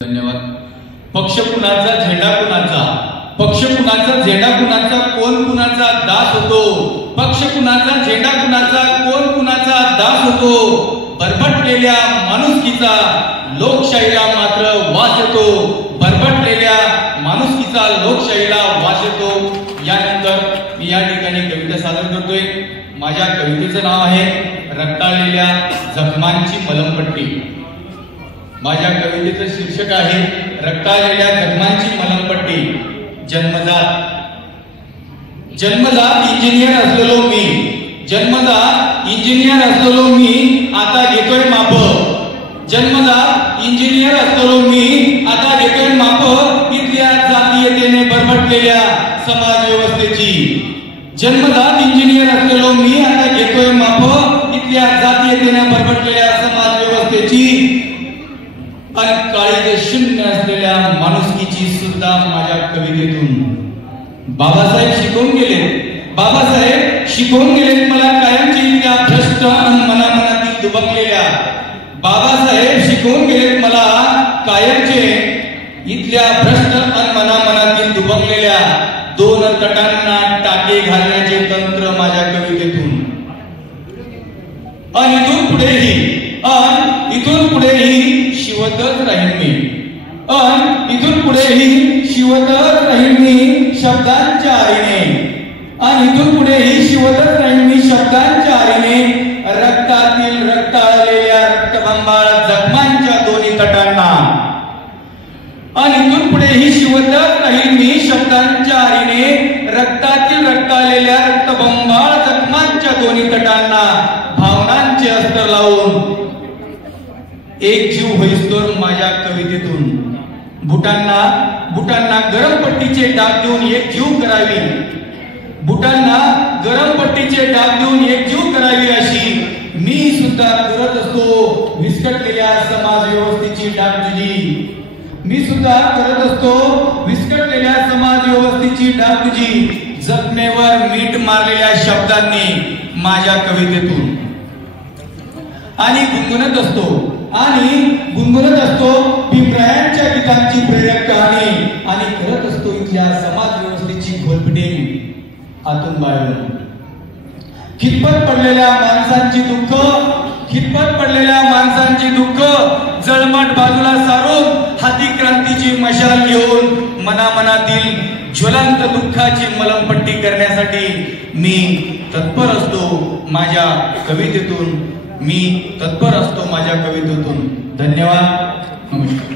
धन्यवाद। पक्ष कुणाचा झेंडा कुणाचा, पक्ष कुणाचा झेंडा कुणाचा, कोण कुणाचा दास होतो। पक्ष कुणाचा झेंडा कुणाचा, कोण कुणाचा दास होतो। बरबटलेल्या माणुसकीचा लोकशाहीला मात्र वास येतो। बरबटलेल्या माणुसकीचा लोकशाहीला वास येतो। यानंतर मी या ठिकाणी कविता सादर करतोय। माझ्या कवितेचं नाव आहे रक्ताळलेल्या जखमांची मलमपट्टी। माझ्या कवितेचं शीर्षक आहे रक्ताळलेल्या जखमांची मलमपट्टी। जन्मजात इंजिनियर असलेलो मी, जन्मजात इंजिनियर असलेलो मी आता घेतोय माप। जन्मजात इंजिनियर असलेलो मी आता घेतोय माप इथल्या जातीयतेने बरबटलेल्या समाज व्यवस्थेची। जन्मजात इंजिनियर असलेलो मी आता घेतोय माप इथल्या जातीयतेने बरबटलेल्या समाज व्यवस्थेची। आणि काळीज शून्य असलेल्या माणुसकीची सुद्धा माझ्या कवितेतून बाबासाहेब शिकवून गेले। बाबासाहेब शिकवून गेले मला कायमची त्या भ्रष्ट मनामनातील दुबकलेल्या। बाबासाहेब शिकवून गेले मला कायमचे इथल्या भ्रष्ट मनामनातील दुबकलेल्या दोन तटांना टाके घालण्याचे तंत्र माझ्या कवितेतून। आणि इथून पुढेही शिवतच राहीन मी। इथून पुढेही शिवतच राहीन मी शब्दांच्या आईने। आणि इथून पुढेही शिवतच राहीन मी शब्दांच्या आईने रक्तातील रक्ताळलेल्या रक्तबंबाळ जखमांच्या दोन्ही तटांना। आणि इथून पुढेही शिवतच राहीन मी शब्दांच्या आईने रक्तातील रक्ताळलेल्या रक्तबंबाळ जखमांच्या दोन्ही तटांना। भावनांचे अस्त्र लावून एक जीव होईस्तोवर माझ्या कवितेतून बुटांना गरम पट्टीचे डाग देऊन एक जीव करावी। बुटांना गरम पट्टीचे डाग देऊन एक जीव करावी अशी मी सुद्धा करत असतो विस्कटलेल्या समाज व्यवस्थेची डागडुजी। मी सुद्धा करत असतो विस्कटलेल्या समाज व्यवस्थेची डागडुजी। जखमेवर मीठ मारलेल्या शब्दांनी माझ्या कवितेतून आणि गुणगुणत असतो भीमरायांच्या गीतांची प्रेरक कहाणी। आणि करत असतो इथल्या समाज व्यवस्थेची घोलपटिंग आतून बाळगून। खितपत पडलेल्या माणसांची दुःख जळमट बाजूला सारून हाती क्रांतीची मशाल घेऊन मनामनातील ज्वलंत दुःखाची मलमपट्टी करण्यासाठी मी तत्पर असतो माझ्या कवितेतून। धन्यवाद, नमस्कार।